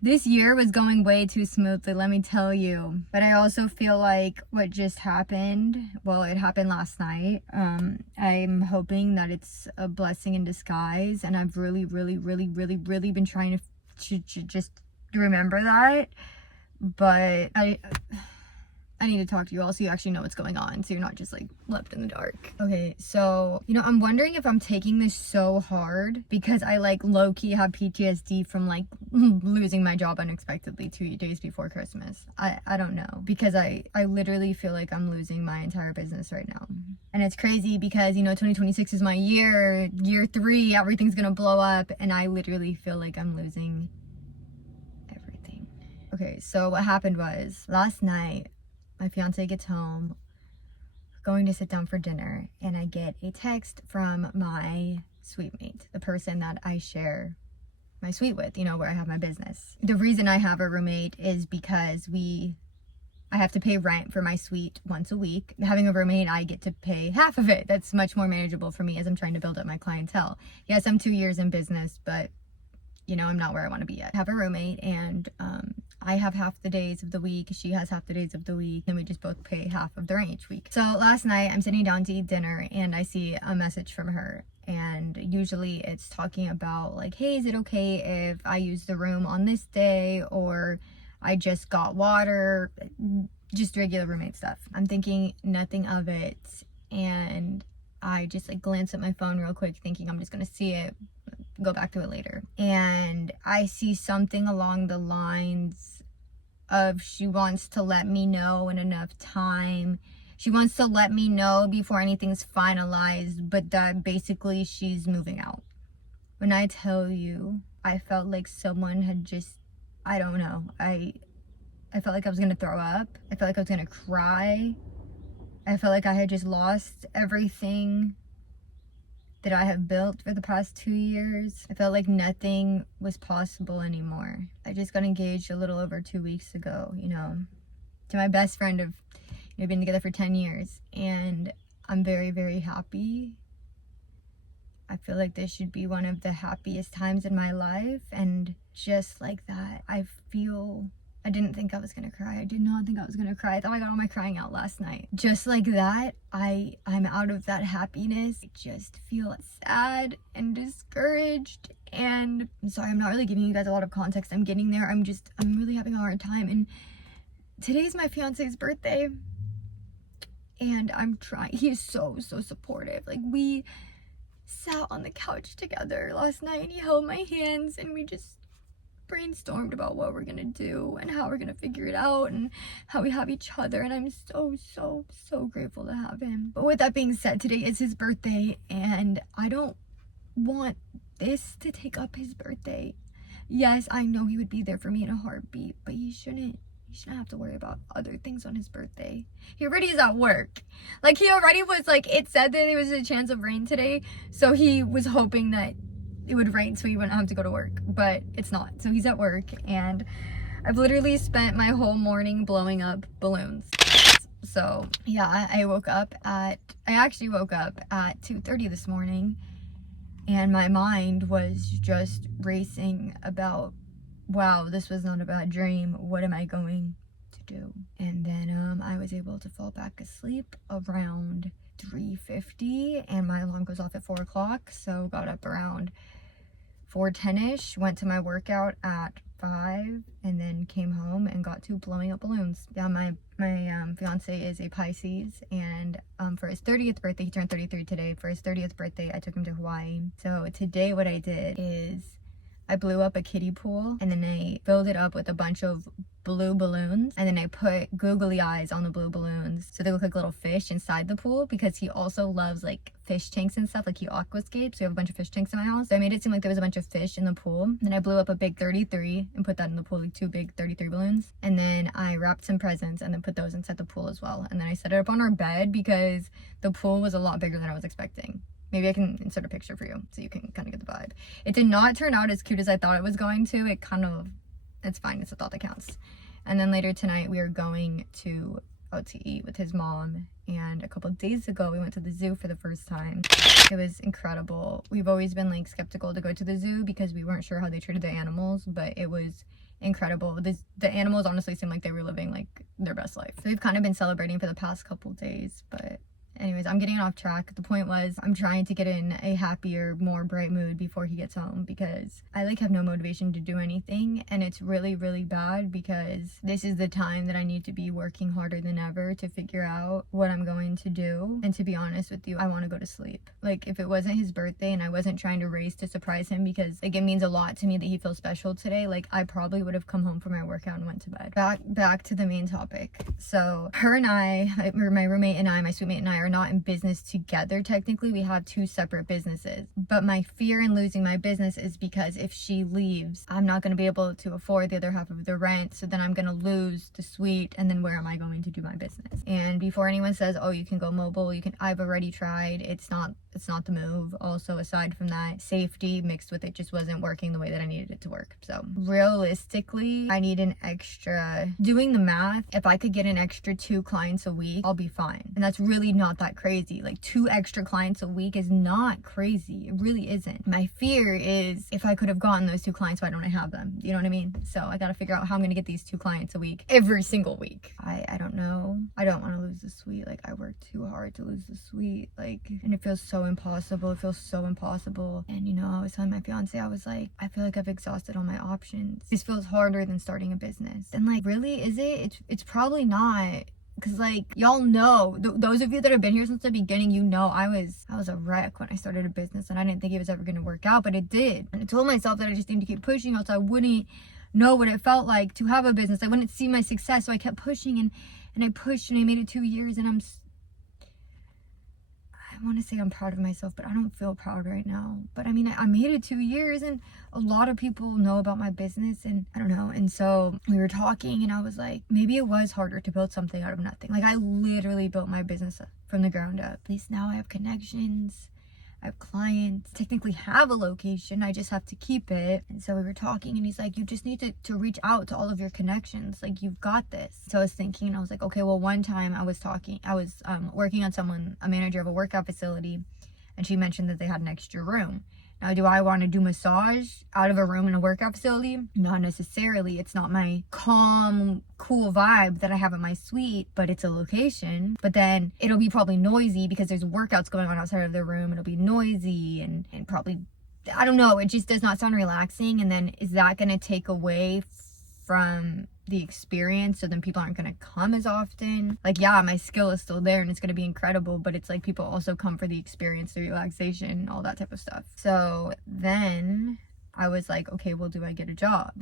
This year was going way too smoothly, let me tell you. But I also feel like what just happened, well, it happened last night. I'm hoping that it's a blessing in disguise, and I've really been trying to just remember that. But I need to talk to you all so you actually know what's going on, so you're not just like left in the dark. Okay, so I'm wondering if I'm taking this so hard because I like low-key have PTSD from like losing my job unexpectedly 2 days before Christmas. I don't know, because I literally feel like I'm losing my entire business right now. And it's crazy because 2026 is my year 3, everything's gonna blow up, and I literally feel like I'm losing everything. Okay, so what happened was last night my fiance gets home, going to sit down for dinner, and I get a text from my suite mate, the person that I share my suite with, where I have my business. The reason I have a roommate is because I have to pay rent for my suite once a week. Having a roommate, I get to pay half of it. That's much more manageable for me as I'm trying to build up my clientele. Yes, I'm 2 years in business, but I'm not where I want to be yet. I have a roommate, and I have half the days of the week, she has half the days of the week, and we just both pay half of the rent each week. So last night I'm sitting down to eat dinner and I see a message from her, and usually it's talking about like, hey, is it okay if I use the room on this day, or I just got water, just regular roommate stuff. I'm thinking nothing of it, and I just like glance at my phone real quick thinking I'm just gonna see it, go back to it later, and I see something along the lines of she wants to let me know in enough time. She wants to let me know before anything's finalized, but that basically she's moving out. When I tell you, I felt like someone had just, I don't know, I felt like I was gonna throw up. I felt like I was gonna cry. I felt like I had just lost everything that I have built for the past 2 years. I felt like nothing was possible anymore. I just got engaged a little over 2 weeks ago, to my best friend of, been together for 10 years. And I'm very happy. I feel like this should be one of the happiest times in my life. And just like that, I didn't think I was gonna cry. I did not think I was gonna cry. I thought I got all my crying out last night. Just like that, I'm out of that happiness. I just feel sad and discouraged. And I'm sorry, I'm not really giving you guys a lot of context. I'm getting there. I'm really having a hard time. And today's my fiance's birthday. And I'm trying. He is so supportive. Like, we sat on the couch together last night and he held my hands and we just brainstormed about what we're gonna do and how we're gonna figure it out and how we have each other, and I'm so grateful to have him. But with that being said, today is his birthday and I don't want this to take up his birthday. Yes, I know he would be there for me in a heartbeat, but he shouldn't have to worry about other things on his birthday. He already is at work. Like, he already was like, it said that there was a chance of rain today, so he was hoping that it would rain so he wouldn't have to go to work, but it's not. So he's at work, and I've literally spent my whole morning blowing up balloons. So yeah, I actually woke up at 2:30 this morning, and my mind was just racing about, wow, this was not a bad dream. What am I going to do? And then I was able to fall back asleep around 3:50, and my alarm goes off at 4 o'clock. So got up around 4:10ish, went to my workout at 5, and then came home and got to blowing up balloons. Yeah, my fiance is a Pisces, and for his 30th birthday, he turned 33 today. For his 30th birthday, I took him to Hawaii. So today what I did is I blew up a kiddie pool, and then I filled it up with a bunch of blue balloons, and then I put googly eyes on the blue balloons so they look like little fish inside the pool, because he also loves like fish tanks and stuff. Like, he aquascapes, so we have a bunch of fish tanks in my house. So I made it seem like there was a bunch of fish in the pool. Then I blew up a big 33 and put that in the pool, like 2 big 33 balloons. And then I wrapped some presents and then put those inside the pool as well. And then I set it up on our bed because the pool was a lot bigger than I was expecting. Maybe I can insert a picture for you so you can kind of get the vibe. It did not turn out as cute as I thought it was going to. It's fine. It's a thought that counts. And then later tonight, we are going out to eat with his mom. And a couple of days ago, we went to the zoo for the first time. It was incredible. We've always been like skeptical to go to the zoo because we weren't sure how they treated the animals, but it was incredible. The animals honestly seem like they were living like their best life. So we've kind of been celebrating for the past couple days, but anyways, I'm getting off track. The point was, I'm trying to get in a happier, more bright mood before he gets home, because I like have no motivation to do anything, and it's really, really bad, because this is the time that I need to be working harder than ever to figure out what I'm going to do. And to be honest with you, I want to go to sleep. Like, if it wasn't his birthday and I wasn't trying to race to surprise him, because like it means a lot to me that he feels special today, like I probably would have come home from my workout and went to bed. Back to the main topic. So her and I, my roommate and I, my sweet mate and I, are not in business together. Technically, we have two separate businesses, but my fear in losing my business is because if she leaves, I'm not going to be able to afford the other half of the rent, so then I'm going to lose the suite, and then where am I going to do my business? And before anyone says, oh, you can go mobile, I've already tried. It's not the move. Also, aside from that, safety mixed with it just wasn't working the way that I needed it to work. So realistically, I need an extra, doing the math, if I could get an extra 2 clients a week, I'll be fine. And that's really not that crazy. Like 2 extra clients a week is not crazy. It really isn't. My fear is if I could have gotten those 2 clients, why don't I have them? You know what I mean? So I got to figure out how I'm going to get these 2 clients a week every single week. I don't know. I don't want to lose the suite. Like, I worked too hard to lose the suite. Like, and it feels so impossible. It feels so impossible. And you know, I was telling my fiance, I was like, I feel like I've exhausted all my options. This feels harder than starting a business. And like, really, is it? It's probably not. Because like, y'all know, those of you that have been here since the beginning, you know I was a wreck when I started a business, and I didn't think it was ever going to work out, but it did. And I told myself that I just need to keep pushing, else I wouldn't know what it felt like to have a business. I wouldn't see my success, so I kept pushing, and I pushed, and I made it 2 years, and I want to say I'm proud of myself, but I don't feel proud right now. But I mean, I made it 2 years, and a lot of people know about my business, and I don't know. And so we were talking, and I was like, maybe it was harder to build something out of nothing. Like, I literally built my business from the ground up. At least now I have connections. I have clients, technically have a location, I just have to keep it. And so we were talking, and he's like, you just need to reach out to all of your connections. Like, you've got this. So I was thinking, and I was like, okay, well, one time I was working on a manager of a workout facility, and she mentioned that they had an extra room. Now, do I want to do massage out of a room in a workout facility? Not necessarily. It's not my calm, cool vibe that I have in my suite, but it's a location. But then it'll be probably noisy because there's workouts going on outside of the room. It'll be noisy and probably, I don't know, it just does not sound relaxing. And then is that going to take away from the experience, so then people aren't going to come as often? Like, yeah, my skill is still there and it's going to be incredible, but it's like people also come for the experience, the relaxation, all that type of stuff. So then I was like, okay, well, do I get a job?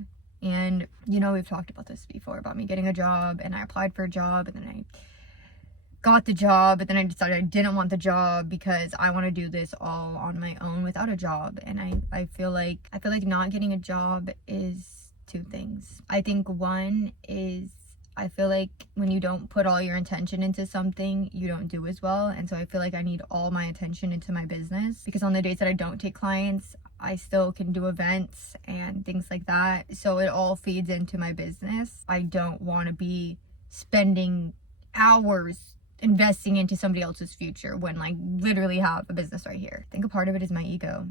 And you know, we've talked about this before, about me getting a job, and I applied for a job, and then I got the job, but then I decided I didn't want the job because I want to do this all on my own without a job. And I feel like not getting a job is 2 things. I think one is, I feel like when you don't put all your intention into something, you don't do as well. And so I feel like I need all my attention into my business, because on the days that I don't take clients, I still can do events and things like that. So it all feeds into my business. I don't want to be spending hours investing into somebody else's future when I literally have a business right here. I think a part of it is my ego.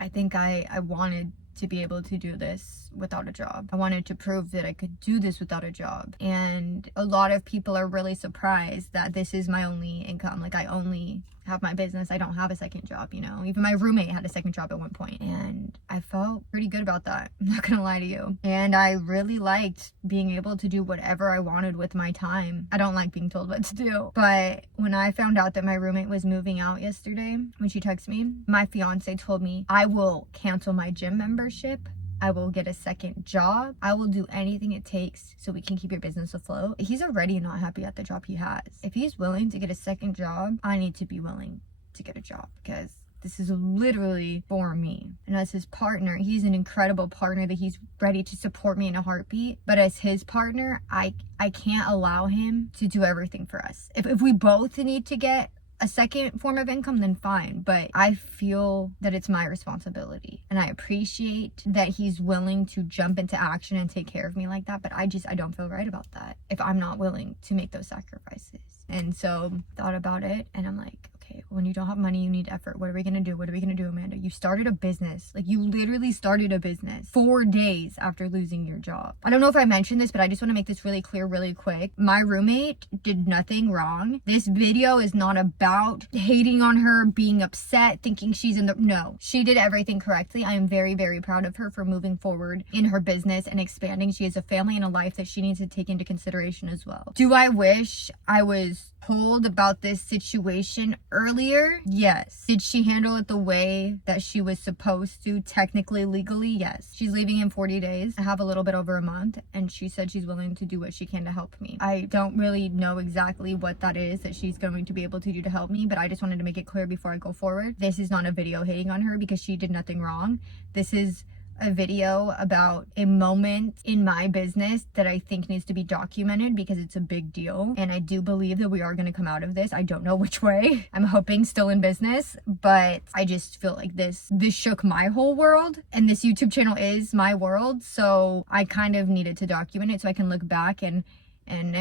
I think I wanted to be able to do this without a job. I wanted to prove that I could do this without a job. And a lot of people are really surprised that this is my only income. Like, I only have my business. I don't have a second job, you know. Even my roommate had a second job at one point, and I felt pretty good about that. I'm not gonna lie to you. And I really liked being able to do whatever I wanted with my time. I don't like being told what to do. But when I found out that my roommate was moving out yesterday, when she texted me, my fiance told me, I will cancel my gym membership, I will get a second job, I will do anything it takes so we can keep your business afloat. He's already not happy at the job he has. If he's willing to get a second job, I need to be willing to get a job, because this is literally for me. And as his partner, he's an incredible partner that he's ready to support me in a heartbeat. But as his partner, I can't allow him to do everything for us. If we both need to get a second form of income, then fine. But I feel that it's my responsibility, and I appreciate that he's willing to jump into action and take care of me like that. But I don't feel right about that if I'm not willing to make those sacrifices. And so thought about it, and I'm like, okay, when you don't have money, you need effort. What are we gonna do? What are we gonna do, Amanda? You started a business. Like, you literally started a business 4 days after losing your job. I don't know if I mentioned this, but I just want to make this really clear really quick. My roommate did nothing wrong. This video is not about hating on her, being upset, thinking she's in the... No, she did everything correctly. I am very, very proud of her for moving forward in her business and expanding. She has a family and a life that she needs to take into consideration as well. Do I wish I was told about this situation earlier? Yes. Did she handle it the way that she was supposed to, technically, legally? Yes. She's leaving in 40 days. I have a little bit over a month, and she said she's willing to do what she can to help me. I don't really know exactly what that is that she's going to be able to do to help me, but I just wanted to make it clear before I go forward. This is not a video hating on her because she did nothing wrong. This is a video about a moment in my business that I think needs to be documented because it's a big deal. And I do believe that we are going to come out of this. I don't know which way. I'm hoping still in business, but I just feel like this shook my whole world, and this YouTube channel is my world. So I kind of needed to document it so I can look back and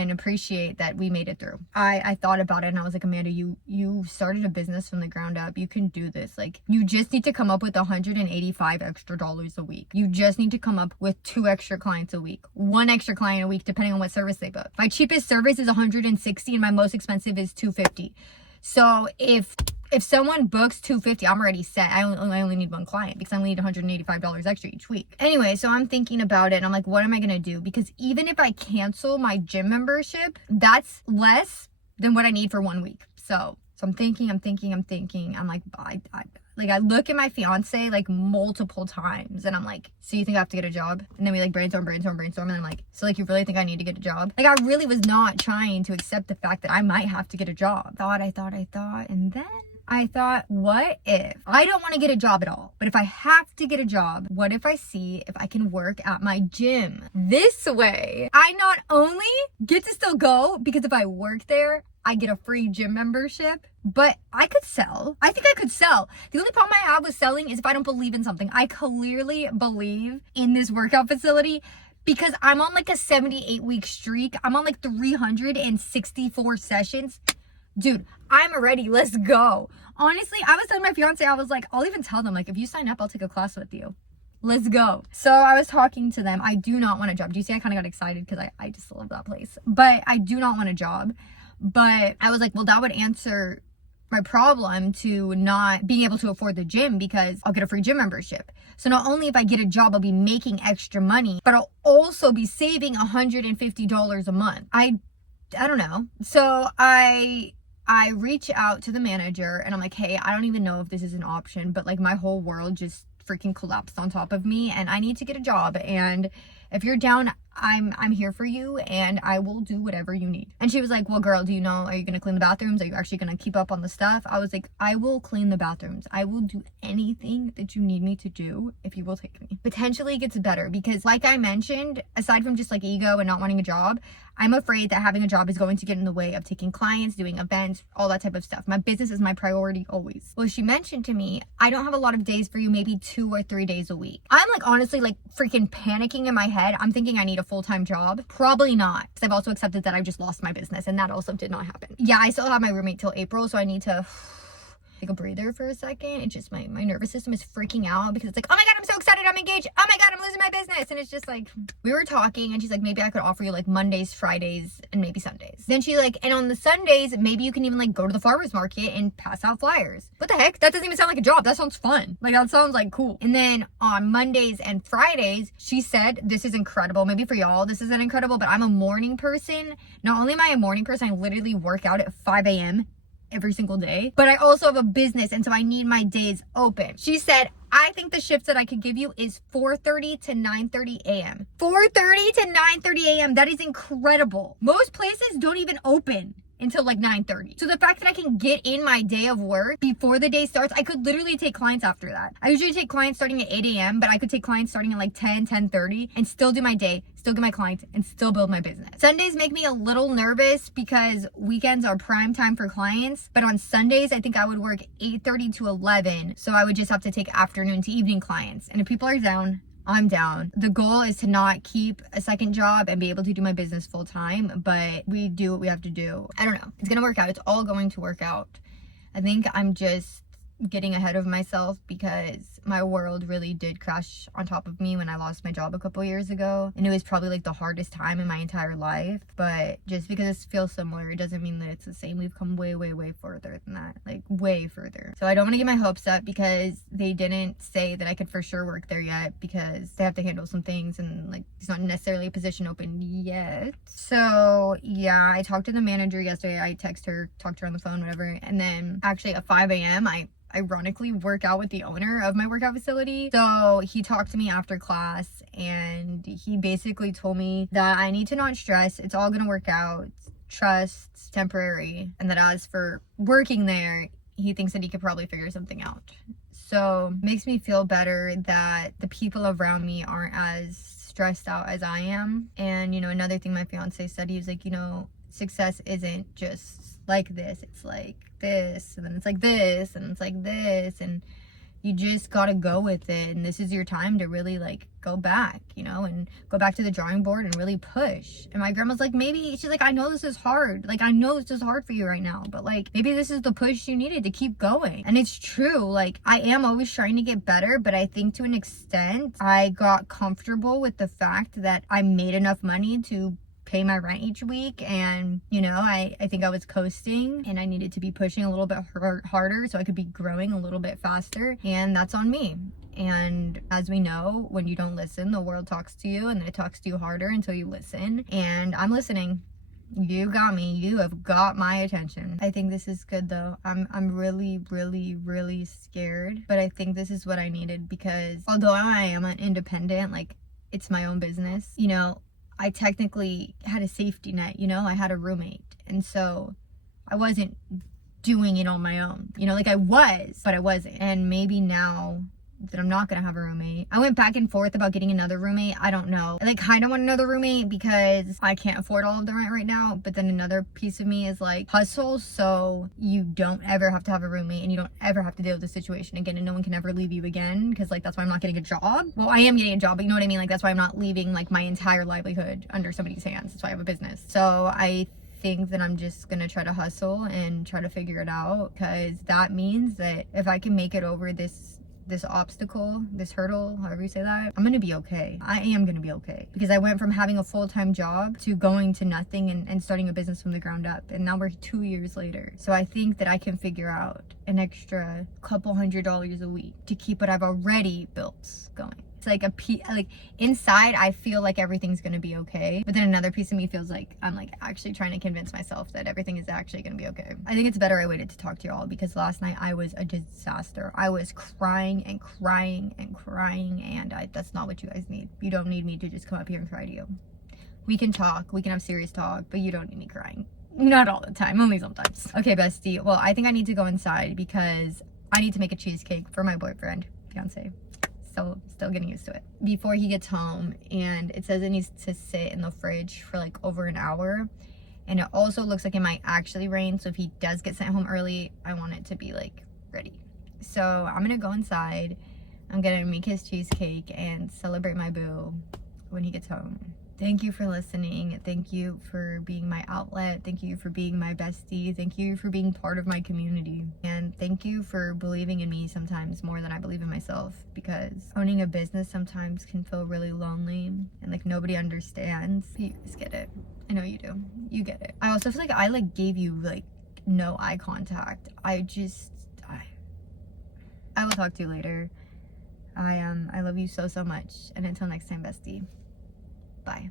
appreciate that we made it through. I thought about it and I was like, Amanda, you started a business from the ground up. You can do this. Like, you just need to come up with $185 extra a week. You just need to come up with 2 extra clients a week, 1 extra client a week, depending on what service they book. My cheapest service is $160 and my most expensive is $250. So if someone books $250, I'm already set. I only need 1 client because I only need $185 extra each week. Anyway, so I'm thinking about it and I'm like, what am I gonna do? Because even if I cancel my gym membership, that's less than what I need for 1 week. So I'm thinking. I'm like, I look at my fiance like multiple times and I'm like, so you think I have to get a job? And then we like brainstorm. And I'm like, so like, you really think I need to get a job? Like, I really was not trying to accept the fact that I might have to get a job. I thought. And then I thought, what if I don't want to get a job at all? But if I have to get a job, what if I see if I can work at my gym? This way, I not only get to still go, because if I work there, I get a free gym membership, but I could sell. I think I could sell. The only problem I have with selling is if I don't believe in something. I clearly believe in this workout facility because I'm on like a 78-week streak. I'm on like 364 sessions. Dude, I'm ready. Let's go. Honestly, I was telling my fiance, I was like, I'll even tell them, like, if you sign up, I'll take a class with you. Let's go. So I was talking to them. I do not want a job. Do you see I kind of got excited because I just love that place. But I do not want a job. But I was like, well, that would answer my problem to not being able to afford the gym because I'll get a free gym membership. So not only if I get a job, I'll be making extra money, but I'll also be saving $150 a month. I don't know. So I reach out to the manager and I'm like, hey, I don't even know if this is an option, but like my whole world just freaking collapsed on top of me and I need to get a job. And if you're down, I'm here for you and I will do whatever you need. And she was like, well, girl, do you know, are you going to clean the bathrooms? Are you actually going to keep up on the stuff? I was like, I will clean the bathrooms. I will do anything that you need me to do if you will take me. Potentially it gets better because like I mentioned, aside from just like ego and not wanting a job, I'm afraid that having a job is going to get in the way of taking clients, doing events, all that type of stuff. My business is my priority always. Well, she mentioned to me, I don't have a lot of days for you, maybe 2 or 3 days a week. I'm like, honestly, like freaking panicking in my head. I'm thinking I need a full-time job. Probably not. Because I've also accepted that I just lost my business and that also did not happen. Yeah, I still have my roommate till April, so I need to take a breather for a second. It's just my nervous system is freaking out because it's like, oh my God, I'm so excited, I'm engaged. Oh my God, I'm losing my business. And it's just like, we were talking and she's like, maybe I could offer you like Mondays, Fridays, and maybe Sundays. Then she's like, and on the Sundays, maybe you can even like go to the farmer's market and pass out flyers. What the heck? That doesn't even sound like a job. That sounds fun. Like, that sounds like cool. And then on Mondays and Fridays, she said, this is incredible. Maybe for y'all, this isn't incredible, but I'm a morning person. Not only am I a morning person, I literally work out at 5 a.m. every single day, but I also have a business and so I need my days open. She said, I think the shifts that I could give you is 4:30 to 9:30 a.m. 4:30 to 9:30 a.m. That is incredible. Most places don't even open until like 9:30. So the fact that I can get in my day of work before the day starts, I could literally take clients after that. I usually take clients starting at 8 a.m., but I could take clients starting at like 10:30 and still do my day, still get my clients, and still build my business. Sundays make me a little nervous because weekends are prime time for clients, but on Sundays, I think I would work 8:30 to 11. So I would just have to take afternoon to evening clients. And if people are down, I'm down. The goal is to not keep a second job and be able to do my business full time, but we do what we have to do. I don't know. It's gonna work out. It's all going to work out. I think I'm just getting ahead of myself because my world really did crash on top of me when I lost my job a couple years ago, and it was probably like the hardest time in my entire life. But just because it feels similar, it doesn't mean that it's the same. We've come way further than that, like way further. So I don't want to get my hopes up because they didn't say that I could for sure work there yet, because they have to handle some things and like it's not necessarily a position open yet. So yeah, I talked to the manager yesterday. I talked to her on the phone, whatever, and then actually at 5 a.m. I ironically work out with the owner of my workout facility. So he talked to me after class and he basically told me that I need to not stress. It's all gonna work out. Trust, it's temporary. And that as for working there, he thinks that he could probably figure something out. So makes me feel better that the people around me aren't as stressed out as I am. And you know, another thing my fiance said, he was like, you know, success isn't just like this, it's like this, and then it's like this, and it's like this, and you just gotta go with it. And this is your time to really like go back, you know, and go back to the drawing board and really push. And my grandma's like, maybe, she's like, I know this is hard, like I know this is hard for you right now, but like maybe this is the push you needed to keep going. And it's true, like I am always trying to get better, but I think to an extent I got comfortable with the fact that I made enough money to pay my rent each week. And you know, I think I was coasting and I needed to be pushing a little bit harder so I could be growing a little bit faster, and that's on me. And as we know, when you don't listen, the world talks to you, and then it talks to you harder until you listen. And I'm listening. You got me. You have got my attention. I think this is good though. I'm really scared, but I think this is what I needed, because although I am an independent, like it's my own business, you know, I technically had a safety net, you know, I had a roommate. And so I wasn't doing it on my own, you know, like I was, but I wasn't. And maybe now that I'm not gonna have a roommate, I went back and forth about getting another roommate. I don't know. I like kind of want another roommate because I can't afford all of the rent right now. But then another piece of me is like, hustle so you don't ever have to have a roommate and you don't ever have to deal with the situation again, and no one can ever leave you again. Because like that's why I'm not getting a job. Well, I am getting a job, but you know what I mean? Like that's why I'm not leaving like my entire livelihood under somebody's hands. That's why I have a business. So I think that I'm just gonna try to hustle and try to figure it out, because that means that if I can make it over this obstacle, this hurdle, however you say that, I'm gonna be okay. I am gonna be okay, because I went from having a full-time job to going to nothing and starting a business from the ground up, and now we're 2 years later. So I think that I can figure out an extra couple $100 a week to keep what I've already built going. It's like like inside I feel like everything's gonna be okay, but then another piece of me feels like I'm like actually trying to convince myself that everything is actually gonna be okay. I think it's better I waited to talk to y'all, because last night I was a disaster. I was crying and that's not what you guys need. You don't need me to just come up here and cry to you. We can talk, we can have serious talk, but you don't need me crying. Not all the time, only sometimes. Okay, bestie, well I think I need to go inside because I need to make a cheesecake for my boyfriend, fiance. Still getting used to it before he gets home. And it says it needs to sit in the fridge for like over an hour, and it also looks like it might actually rain, so if he does get sent home early, I want it to be like ready. So I'm gonna go inside, I'm gonna make his cheesecake and celebrate my boo when he gets home. Thank you for listening. Thank you for being my outlet. Thank you for being my bestie. Thank you for being part of my community. And thank you for believing in me sometimes more than I believe in myself, because owning a business sometimes can feel really lonely and like nobody understands. You guys get it. I know you do. You get it. I also feel like I like gave you like no eye contact. I will talk to you later. I love you so much. And until next time, bestie. Bye.